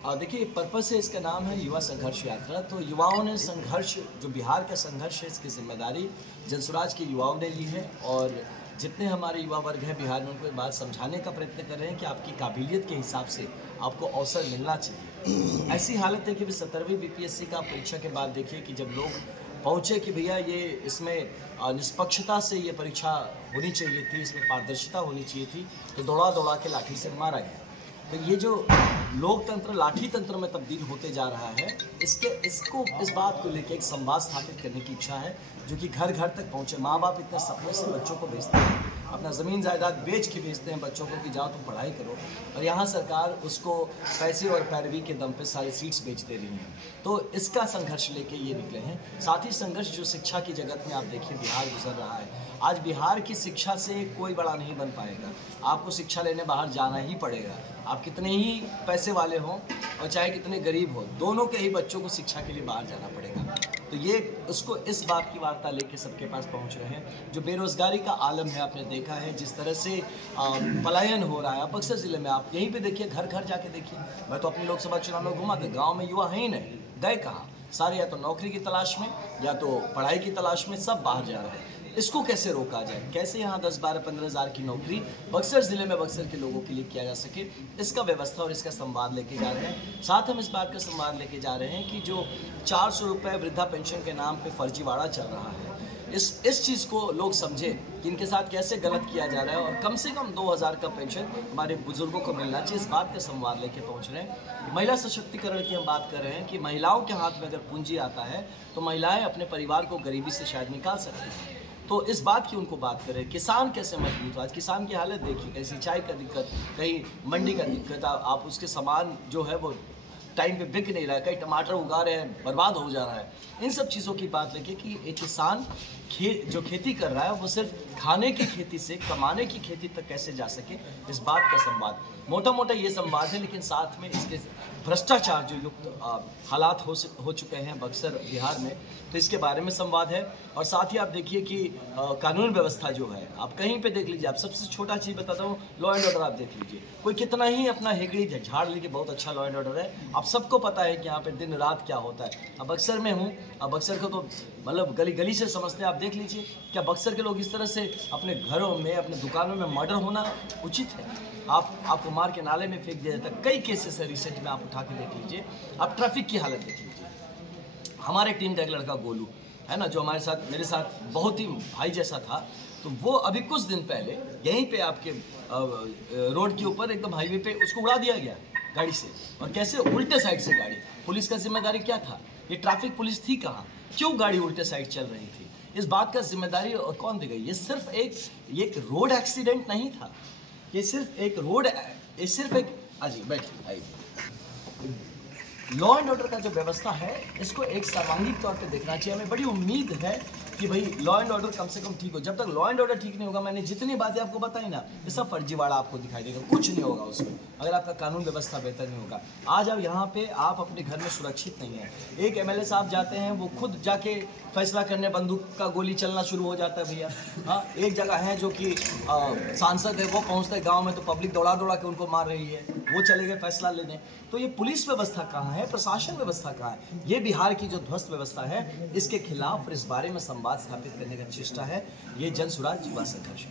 देखिए, पर्पस से इसका नाम है युवा संघर्ष यात्रा। तो युवाओं ने संघर्ष, जो बिहार का संघर्ष है, इसकी जिम्मेदारी जनसुराज के युवाओं ने ली है और जितने हमारे युवा वर्ग हैं बिहार में, उनको ये बात समझाने का प्रयत्न कर रहे हैं कि आपकी काबिलियत के हिसाब से आपको अवसर मिलना चाहिए। ऐसी हालत है कि 17वीं बीपीएससी का परीक्षा के बाद देखिए कि जब लोग पहुँचे कि भैया ये इसमें निष्पक्षता से ये परीक्षा होनी चाहिए थी, इसमें पारदर्शिता होनी चाहिए थी, तो दौड़ा दौड़ा के लाठी से मारा गया। तो ये जो लोकतंत्र लाठी तंत्र में तब्दील होते जा रहा है, इस बात को लेकर एक संवाद स्थापित करने की इच्छा है, जो कि घर घर तक पहुँचे। माँ बाप इतने सपने से बच्चों को भेजते हैं, अपना ज़मीन जायदाद बेच के भेजते हैं बच्चों को कि जाओ तुम पढ़ाई करो, और यहाँ सरकार उसको पैसे और पैरवी के दम पे सारी सीट्स बेच दे रही हैं। तो इसका संघर्ष लेके ये निकले हैं। साथ ही संघर्ष जो शिक्षा की जगत में आप देखिए बिहार गुजर रहा है। आज बिहार की शिक्षा से कोई बड़ा नहीं बन पाएगा, आपको शिक्षा लेने बाहर जाना ही पड़ेगा। आप कितने ही पैसे वाले हों और चाहे कितने गरीब हो, दोनों के ही बच्चों को शिक्षा के लिए बाहर जाना पड़ेगा। तो ये उसको इस बात की वार्ता लेके सबके पास पहुंच रहे हैं। जो बेरोजगारी का आलम है, आपने देखा है जिस तरह से पलायन हो रहा है। बक्सर जिले में आप यहीं पे देखिए, घर घर जाके देखिए। मैं तो अपनी लोकसभा चुनाव में घुमा, गाँव में युवा है ही नहीं, गए कहाँ? सारे या तो नौकरी की तलाश में या तो पढ़ाई की तलाश में, सब बाहर जा रहे हैं। इसको कैसे रोका जाए, कैसे यहाँ 10, 12, 15 हज़ार की नौकरी बक्सर ज़िले में बक्सर के लोगों के लिए किया जा सके, इसका व्यवस्था और इसका संवाद लेके जा रहे हैं। साथ हम इस बात का संवाद लेके जा रहे हैं कि जो 400 रुपये वृद्धा पेंशन के नाम पे फर्जीवाड़ा चल रहा है, इस चीज़ को लोग समझे कि इनके साथ कैसे गलत किया जा रहा है, और कम से कम 2000 का पेंशन हमारे बुजुर्गों को मिलना चाहिए। इस बात का संवाद लेके पहुंच रहे हैं। महिला सशक्तिकरण की हम बात कर रहे हैं कि महिलाओं के हाथ में अगर पूंजी आता है तो महिलाएं अपने परिवार को गरीबी से शायद निकाल सकती हैं। तो इस बात की उनको बात करें। किसान कैसे मजबूत हो, आज किसान की हालत देखिए, कहीं सिंचाई का दिक्कत, कहीं मंडी का दिक्कत, आप उसके सामान जो है वो टाइम पे बिक नहीं रहा है, कहीं टमाटर उगा रहे हैं बर्बाद हो जा रहा है। इन सब चीज़ों की बात लेके कि एक किसान जो खेती कर रहा है वो सिर्फ खाने की खेती से कमाने की खेती तक कैसे जा सके, इस बात का संवाद। मोटा मोटा ये संवाद है, लेकिन साथ में इसके भ्रष्टाचार जो युक्त हालात हो चुके हैं बक्सर बिहार में, तो इसके बारे में संवाद है। और साथ ही आप देखिए कि कानून व्यवस्था जो है, आप कहीं पे देख लीजिए, आप सबसे छोटा चीज़ बताता हूँ, लॉ एंड ऑर्डर आप देख लीजिए। कोई कितना ही अपना हेगड़ी झाड़ लीजिए, बहुत अच्छा लॉ एंड ऑर्डर है। आप सबको पता है कि यहाँ पे दिन रात क्या होता है। अब बक्सर में हूँ, अब बक्सर को तो मतलब गली गली से समझते हैं। आप देख लीजिए, क्या बक्सर के लोग इस तरह से अपने घरों में, अपने दुकानों में मर्डर होना उचित है? आपको मार के नाले में फेंक दिया जाता है। कई केसेस है रिसेंट में, आप उठा के देख लीजिए। आप ट्रैफिक की हालत देख लीजिए। हमारे टीम का एक लड़का गोलू है ना, जो हमारे साथ, मेरे साथ बहुत ही भाई जैसा था, तो वो अभी कुछ दिन पहले यहीं पे आपके रोड के ऊपर एकदम हाईवे पे उसको उड़ा दिया गया गाड़ी से। और कैसे? उल्टे साइड से गाड़ी। पुलिस का जिम्मेदारी क्या था? ये ट्रैफिक पुलिस थी कहाँ? क्यों गाड़ी उल्टे साइड चल रही थी? इस बात का जिम्मेदारी कौन देगा? ये सिर्फ एक रोड एक्सीडेंट नहीं था, ये सिर्फ एक अजी बैठिए आइए। लॉ एंड ऑर्डर का जो व्यवस्था है, इसको एक सर्वांगीण तौर पे देखना चाहिए। हमें बड़ी उम्मीद है कि भाई लॉ एंड ऑर्डर कम से कम ठीक हो। जब तक लॉ एंड ऑर्डर ठीक नहीं होगा, मैंने जितनी बातें आपको बताई ना, ये सब फर्जीवाड़ा आपको दिखाई देगा, कुछ नहीं होगा उसमें, अगर आपका कानून व्यवस्था बेहतर नहीं होगा। आज अब यहाँ पे आप अपने घर में सुरक्षित नहीं है। एक एमएलए साहब जाते हैं, वो खुद जाके फैसला करने, बंदूक का गोली चलना शुरू हो जाता है भैया। हाँ, एक जगह है जो कि सांसद है, वो पहुँचते हैं गाँव में तो पब्लिक दौड़ा दौड़ा के उनको मार रही है, वो चले गए फैसला लेने। तो ये पुलिस व्यवस्था कहाँ है, प्रशासन व्यवस्था कहाँ है? ये बिहार की जो ध्वस्त व्यवस्था है, इसके खिलाफ और इस बारे में संवाद स्थापित करने का चेष्टा है ये जनसुराज युवा संघर्ष।